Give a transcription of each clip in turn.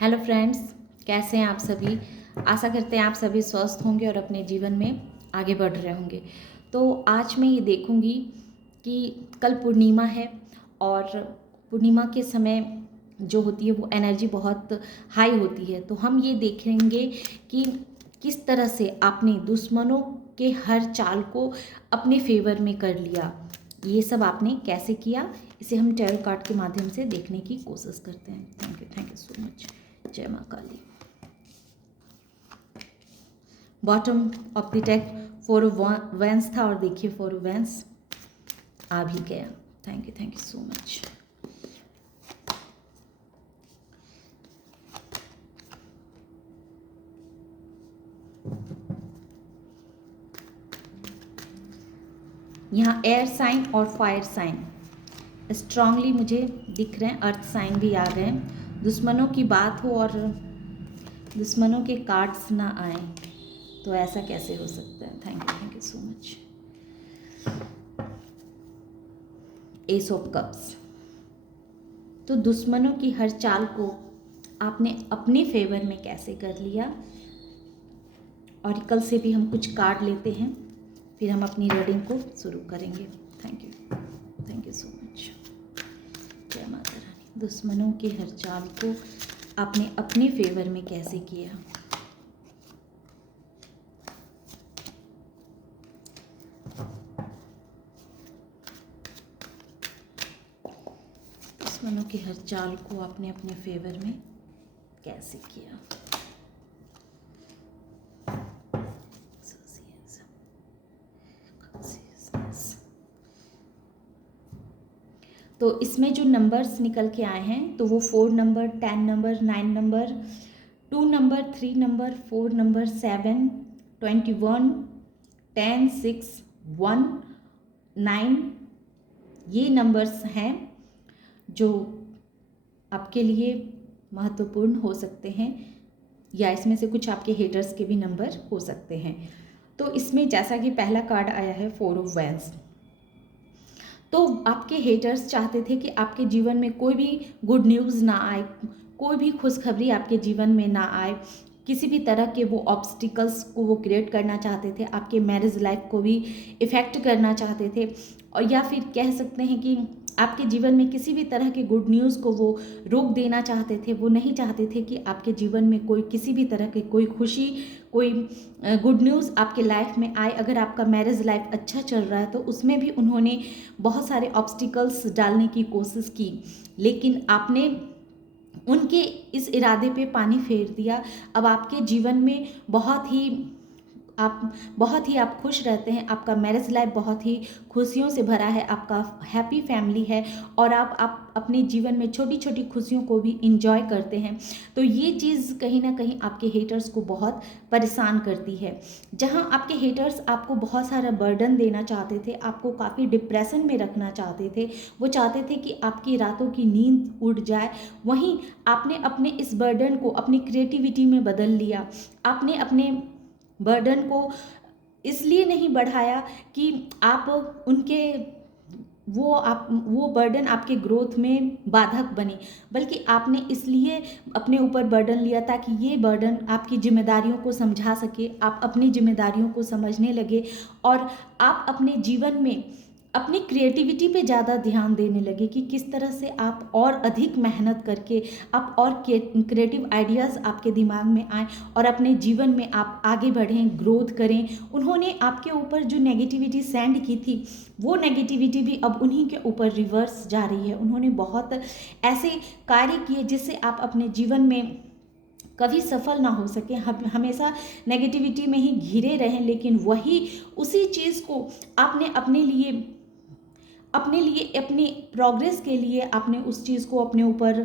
Hello friends, कैसे हैं आप सभी। आशा करते हैं आप सभी स्वस्थ होंगे और अपने जीवन में आगे बढ़ रहे होंगे। तो आज मैं ये देखूंगी कि कल पूर्णिमा है और पूर्णिमा के समय जो होती है वो एनर्जी बहुत हाई होती है। तो हम ये देखेंगे कि किस तरह से आपने दुश्मनों के हर चाल को अपने फेवर में कर लिया। ये सब आपने कैसे किया, इसे हम टैरो कार्ड के माध्यम से देखने की कोशिश करते हैं। Thank you so much. जय माँ Kali. Bottom of the deck 4 wands था और देखिए 4 वैंस आ भी गया। Thank you so much. यहाँ एयर साइन और फायर साइन स्ट्रांगली मुझे दिख रहे हैं। अर्थ साइन भी आ गए। दुश्मनों की बात हो और दुश्मनों के कार्ड्स ना आए तो ऐसा कैसे हो सकता है। Thank you so much. S of cups. तो दुश्मनों की हर चाल को आपने अपने फेवर में कैसे कर लिया। ऑरिकल से भी हम कुछ कार्ड लेते हैं, फिर हम अपनी रीडिंग को शुरू करेंगे। Thank you so much. जय माता रानी। दुश्मनों की हर चाल को आपने अपने फेवर में कैसे किया। दुश्मनों की हर चाल को आपने अपने फेवर में कैसे किया। तो इसमें जो नंबर्स निकल के आए हैं तो वो 4 number, 10 number, 9 number, 2 number, 3 number, 4 number, 7, 21, 10, 6, 1, 9 ये नंबर्स हैं जो आपके लिए महत्वपूर्ण हो सकते हैं, या इसमें से कुछ आपके हेटर्स के भी नंबर हो सकते हैं। तो इसमें जैसा कि पहला कार्ड आया है 4 ऑफ वैंस, तो आपके हेटर्स चाहते थे कि आपके जीवन में कोई भी गुड न्यूज़ ना आए, कोई भी खुशखबरी आपके जीवन में ना आए। किसी भी तरह के वो ऑब्स्टिकल्स को वो क्रिएट करना चाहते थे, आपके मैरिज लाइफ को भी इफ़ेक्ट करना चाहते थे, और या फिर कह सकते हैं कि आपके जीवन में किसी भी तरह के गुड न्यूज़ को वो रोक देना चाहते थे। वो नहीं चाहते थे कि आपके जीवन में कोई किसी भी तरह की कोई खुशी, कोई गुड न्यूज़ आपके लाइफ में आए। अगर आपका मैरिज लाइफ अच्छा चल रहा है तो उसमें भी उन्होंने बहुत सारे ऑब्स्टिकल्स डालने की कोशिश की, लेकिन आपने उनके इस इरादे पे पानी फेर दिया। अब आपके जीवन में बहुत ही आप खुश रहते हैं। आपका मैरिज लाइफ बहुत ही खुशियों से भरा है, आपका हैप्पी फैमिली है, और आप अपने जीवन में छोटी छोटी खुशियों को भी इंजॉय करते हैं। तो ये चीज़ कहीं ना कहीं आपके हेटर्स को बहुत परेशान करती है। जहां आपके हेटर्स आपको बहुत सारा बर्डन देना चाहते थे, आपको काफ़ी डिप्रेशन में रखना चाहते थे, वो चाहते थे कि आपकी रातों की नींद उड़ जाए, वहीं आपने अपने इस बर्डन को अपनी क्रिएटिविटी में बदल लिया। आपने अपने बर्डन को इसलिए नहीं बढ़ाया कि आप उनके वो बर्डन आपके ग्रोथ में बाधक बने, बल्कि आपने इसलिए अपने ऊपर बर्डन लिया ताकि ये बर्डन आपकी जिम्मेदारियों को समझा सके, आप अपनी जिम्मेदारियों को समझने लगे, और आप अपने जीवन में अपनी क्रिएटिविटी पे ज़्यादा ध्यान देने लगे कि किस तरह से आप और अधिक मेहनत करके आप और क्रिएटिव आइडियाज़ आपके दिमाग में आए और अपने जीवन में आप आगे बढ़ें, ग्रोथ करें। उन्होंने आपके ऊपर जो नेगेटिविटी सेंड की थी, वो नेगेटिविटी भी अब उन्हीं के ऊपर रिवर्स जा रही है। उन्होंने बहुत ऐसे कार्य किए जिससे आप अपने जीवन में कभी सफल ना हो सके, हमेशा नेगेटिविटी में ही घिरे रहें, लेकिन वही उसी चीज़ को आपने अपनी प्रोग्रेस के लिए आपने उस चीज़ को अपने ऊपर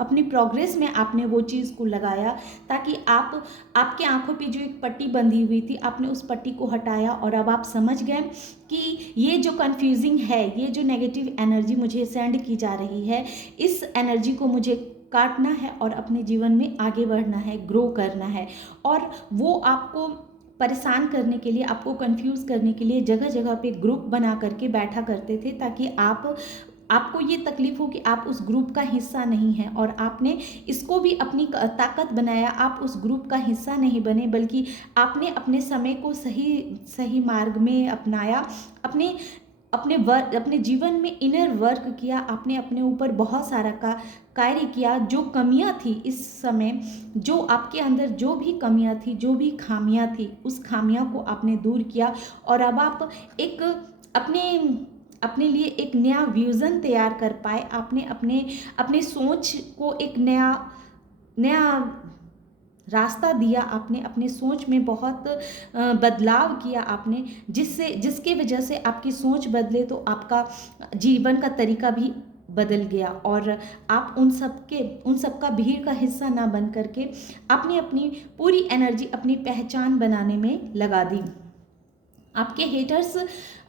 अपनी प्रोग्रेस में आपने वो चीज़ को लगाया, ताकि आपके आंखों पे जो एक पट्टी बंधी हुई थी, आपने उस पट्टी को हटाया, और अब आप समझ गए कि ये जो कंफ्यूजिंग है, ये जो नेगेटिव एनर्जी मुझे सेंड की जा रही है, इस एनर्जी को मुझे काटना है और अपने जीवन में आगे बढ़ना है, ग्रो करना है। और वो आपको परेशान करने के लिए, आपको कंफ्यूज करने के लिए जगह जगह पे ग्रुप बना करके बैठा करते थे, ताकि आप आपको ये तकलीफ हो कि आप उस ग्रुप का हिस्सा नहीं हैं और आपने इसको भी अपनी ताकत बनाया, आप उस ग्रुप का हिस्सा नहीं बने, बल्कि आपने अपने समय को सही सही मार्ग में अपनाया, अपने अपने जीवन में इनर वर्क किया, आपने अपने ऊपर बहुत सारा कार्य किया। जो कमियां थी इस समय, जो आपके अंदर जो भी कमियां थी, जो भी खामियां थी, उस खामियां को आपने दूर किया और अब आप एक अपने अपने लिए एक नया विज़न तैयार कर पाए। आपने अपने अपने सोच को एक नया नया रास्ता दिया, आपने अपने सोच में बहुत बदलाव किया आपने, जिसके वजह से आपकी सोच बदले तो आपका जीवन का तरीका भी बदल गया और आप उन सब का भीड़ का हिस्सा ना बन करके आपने अपनी पूरी एनर्जी अपनी पहचान बनाने में लगा दी। आपके हेटर्स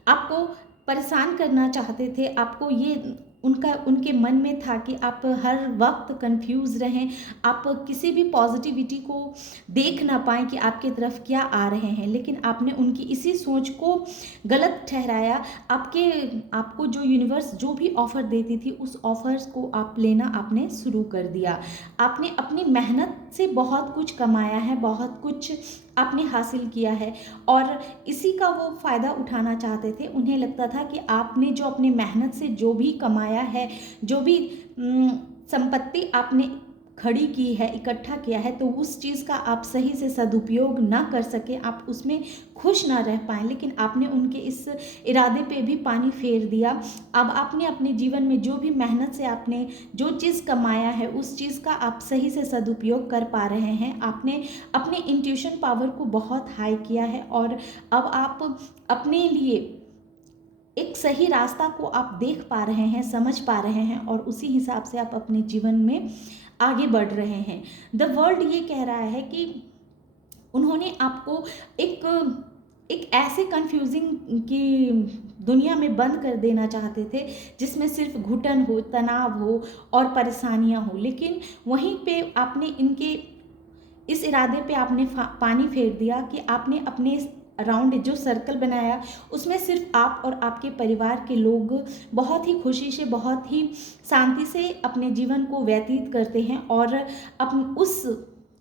आपको परेशान करना चाहते थे, आपको ये उनके मन में था कि आप हर वक्त कंफ्यूज रहें, आप किसी भी पॉजिटिविटी को देख ना पाएँ कि आपकी तरफ क्या आ रहे हैं, लेकिन आपने उनकी इसी सोच को गलत ठहराया। आपको जो यूनिवर्स जो भी ऑफ़र देती थी, उस ऑफ़र्स को आप लेना आपने शुरू कर दिया। आपने अपनी मेहनत से बहुत कुछ कमाया है, बहुत कुछ आपने हासिल किया है और इसी का वो फ़ायदा उठाना चाहते थे। उन्हें लगता था कि आपने जो अपनी मेहनत से जो भी कमाया है, जो भी संपत्ति आपने खड़ी की है, इकट्ठा किया है, तो उस चीज़ का आप सही से सदुपयोग ना कर सके, आप उसमें खुश ना रह पाएँ। लेकिन आपने उनके इस इरादे पे भी पानी फेर दिया। अब आपने अपने जीवन में जो भी मेहनत से आपने जो चीज़ कमाया है, उस चीज़ का आप सही से सदुपयोग कर पा रहे हैं। आपने अपने इंट्यूशन पावर को बहुत हाई किया है और अब आप अपने लिए एक सही रास्ता को आप देख पा रहे हैं, समझ पा रहे हैं और उसी हिसाब से आप अपने जीवन में आगे बढ़ रहे हैं। द वर्ल्ड ये कह रहा है कि उन्होंने आपको एक एक ऐसे कंफ्यूजिंग की दुनिया में बंद कर देना चाहते थे जिसमें सिर्फ घुटन हो, तनाव हो और परेशानियां हो, लेकिन वहीं पे आपने इनके इस इरादे पे आपने पानी फेर दिया कि आपने अपने अराउंड जो सर्कल बनाया उसमें सिर्फ आप और आपके परिवार के लोग बहुत ही खुशी से, बहुत ही शांति से अपने जीवन को व्यतीत करते हैं और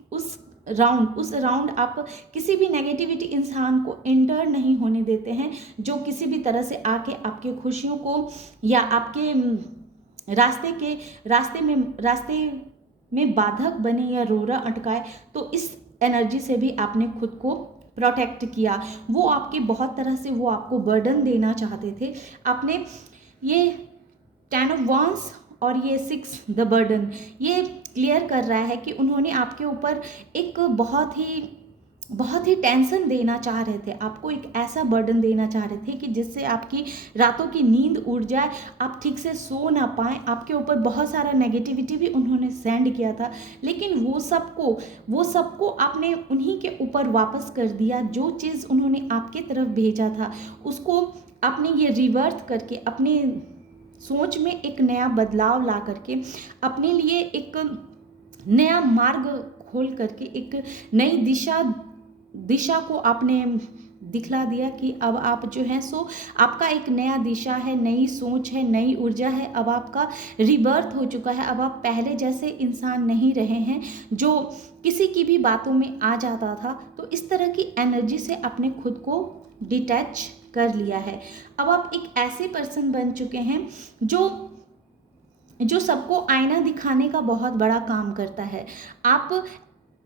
उस राउंड आप किसी भी नेगेटिविटी इंसान को एंटर नहीं होने देते हैं, जो किसी भी तरह से आके आपके खुशियों को या आपके रास्ते में बाधक बने या रोड़ा अटकाए। तो इस एनर्जी से भी आपने खुद को प्रोटेक्ट किया। वो आपको बर्डन देना चाहते थे। आपने ये 10 ऑफ वॉन्स और ये 6 द बर्डन ये क्लियर कर रहा है कि उन्होंने आपके ऊपर एक बहुत ही टेंशन देना चाह रहे थे, आपको एक ऐसा बर्डन देना चाह रहे थे कि जिससे आपकी रातों की नींद उड़ जाए, आप ठीक से सो ना पाएँ। आपके ऊपर बहुत सारा नेगेटिविटी भी उन्होंने सेंड किया था, लेकिन वो सबको आपने उन्हीं के ऊपर वापस कर दिया। जो चीज़ उन्होंने आपके तरफ भेजा था उसको आपने ये रिवर्थ करके अपने सोच में एक नया बदलाव ला करके अपने लिए एक नया मार्ग खोल करके एक नई दिशा को आपने दिखला दिया कि अब आप जो है सो आपका एक नया दिशा है, नई सोच है, नई ऊर्जा है। अब आपका रिबर्थ हो चुका है। अब आप पहले जैसे इंसान नहीं रहे हैं जो किसी की भी बातों में आ जाता था। तो इस तरह की एनर्जी से आपने खुद को डिटैच कर लिया है। अब आप एक ऐसे पर्सन बन चुके हैं जो सबको आईना दिखाने का बहुत बड़ा काम करता है। आप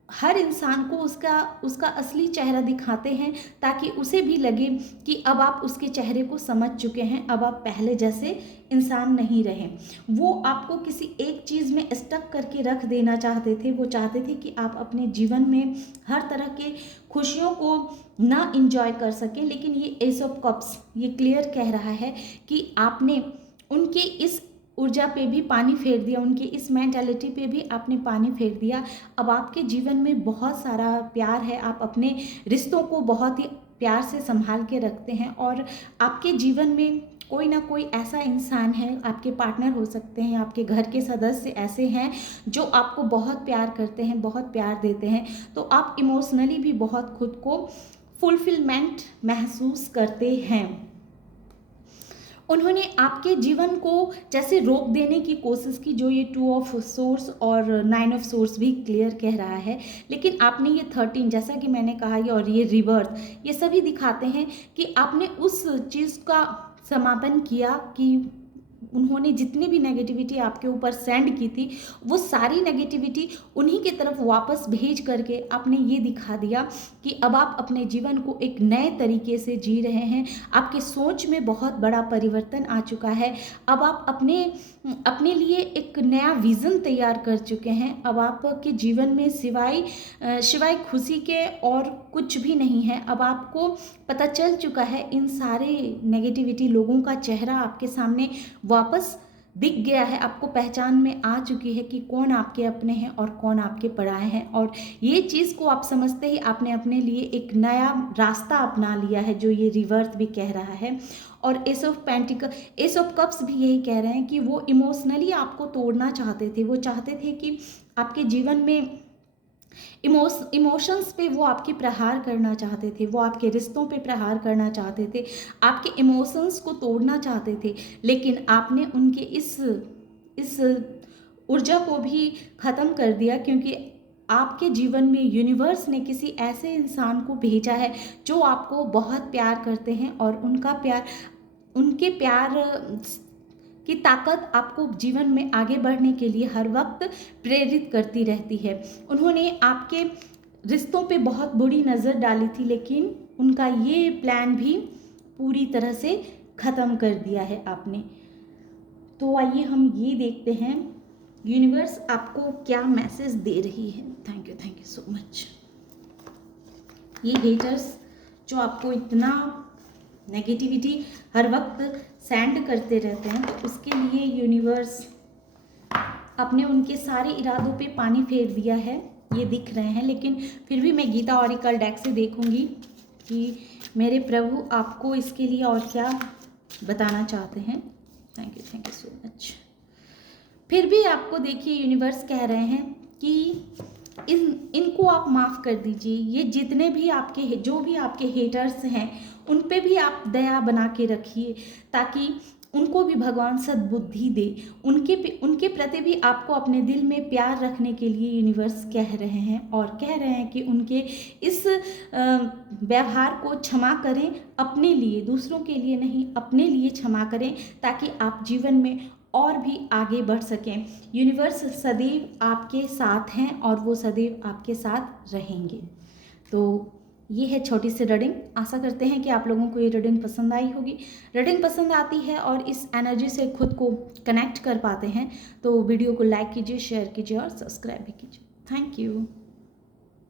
हर इंसान को उसका असली चेहरा दिखाते हैं ताकि उसे भी लगे कि अब आप उसके चेहरे को समझ चुके हैं, अब आप पहले जैसे इंसान नहीं रहे। वो आपको किसी एक चीज़ में स्टक करके रख देना चाहते थे। वो चाहते थे कि आप अपने जीवन में हर तरह के खुशियों को ना इंजॉय कर सकें, लेकिन ये एस ऑफ कप्स ये क्लियर कह रहा है कि आपने उनके इस ऊर्जा पे भी पानी फेर दिया, उनकी इस मेंटालिटी पे भी आपने पानी फेर दिया। अब आपके जीवन में बहुत सारा प्यार है, आप अपने रिश्तों को बहुत ही प्यार से संभाल के रखते हैं और आपके जीवन में कोई ना कोई ऐसा इंसान है, आपके पार्टनर हो सकते हैं, आपके घर के सदस्य ऐसे हैं जो आपको बहुत प्यार करते हैं, बहुत प्यार देते हैं। तो आप इमोशनली भी बहुत खुद को फुलफिलमेंट महसूस करते हैं। उन्होंने आपके जीवन को जैसे रोक देने की कोशिश की, जो ये 2 ऑफ सोर्स और 9 ऑफ सोर्स भी क्लियर कह रहा है, लेकिन आपने ये 13 जैसा कि मैंने कहा, ये और ये रिवर्थ, ये सभी दिखाते हैं कि आपने उस चीज़ का समापन किया कि उन्होंने जितनी भी नेगेटिविटी आपके ऊपर सेंड की थी, वो सारी नेगेटिविटी उन्हीं की तरफ वापस भेज करके आपने ये दिखा दिया कि अब आप अपने जीवन को एक नए तरीके से जी रहे हैं। आपके सोच में बहुत बड़ा परिवर्तन आ चुका है। अब आप अपने लिए एक नया विज़न तैयार कर चुके हैं। अब आपके जीवन में सिवाय खुशी के और कुछ भी नहीं है। अब आपको पता चल चुका है, इन सारे नेगेटिविटी लोगों का चेहरा आपके सामने वापस दिख गया है। आपको पहचान में आ चुकी है कि कौन आपके अपने हैं और कौन आपके पराए हैं, और ये चीज़ को आप समझते ही आपने अपने लिए एक नया रास्ता अपना लिया है, जो ये रिवर्थ भी कह रहा है। और एस ऑफ कप्स भी यही कह रहे हैं कि वो इमोशनली आपको तोड़ना चाहते थे। वो चाहते थे कि आपके जीवन में इमोशंस पे वो आपके प्रहार करना चाहते थे, वो आपके रिश्तों पे प्रहार करना चाहते थे, आपके इमोशंस को तोड़ना चाहते थे, लेकिन आपने उनके इस ऊर्जा को भी ख़त्म कर दिया, क्योंकि आपके जीवन में यूनिवर्स ने किसी ऐसे इंसान को भेजा है जो आपको बहुत प्यार करते हैं, और उनके प्यार की ताकत आपको जीवन में आगे बढ़ने के लिए हर वक्त प्रेरित करती रहती है। उन्होंने आपके रिश्तों पे बहुत बुरी नज़र डाली थी, लेकिन उनका ये प्लान भी पूरी तरह से ख़त्म कर दिया है आपने। तो आइए हम ये देखते हैं यूनिवर्स आपको क्या मैसेज दे रही है। Thank you so much. ये हेटर्स जो आपको इतना नेगेटिविटी हर वक्त सेंड करते रहते हैं, तो उसके लिए यूनिवर्स आपने उनके सारे इरादों पे पानी फेर दिया है, ये दिख रहे हैं। लेकिन फिर भी मैं गीता ऑरिकल डेक से देखूंगी कि मेरे प्रभु आपको इसके लिए और क्या बताना चाहते हैं। Thank you so much. फिर भी आपको देखिए यूनिवर्स कह रहे हैं कि इनको आप माफ़ कर दीजिए। ये जितने भी जो भी आपके हेटर्स हैं, उन पे भी आप दया बना के रखिए, ताकि उनको भी भगवान सद्बुद्धि दे। उनके प्रति भी आपको अपने दिल में प्यार रखने के लिए यूनिवर्स कह रहे हैं, और कह रहे हैं कि उनके इस व्यवहार को क्षमा करें, अपने लिए, दूसरों के लिए नहीं, अपने लिए क्षमा करें, ताकि आप जीवन में और भी आगे बढ़ सकें। यूनिवर्स सदैव आपके साथ हैं और वो सदैव आपके साथ रहेंगे। तो ये है छोटी सी रीडिंग। आशा करते हैं कि आप लोगों को ये रीडिंग पसंद आई होगी। रीडिंग पसंद आती है और इस एनर्जी से खुद को कनेक्ट कर पाते हैं, तो वीडियो को लाइक कीजिए, शेयर कीजिए और सब्सक्राइब भी कीजिए। Thank you.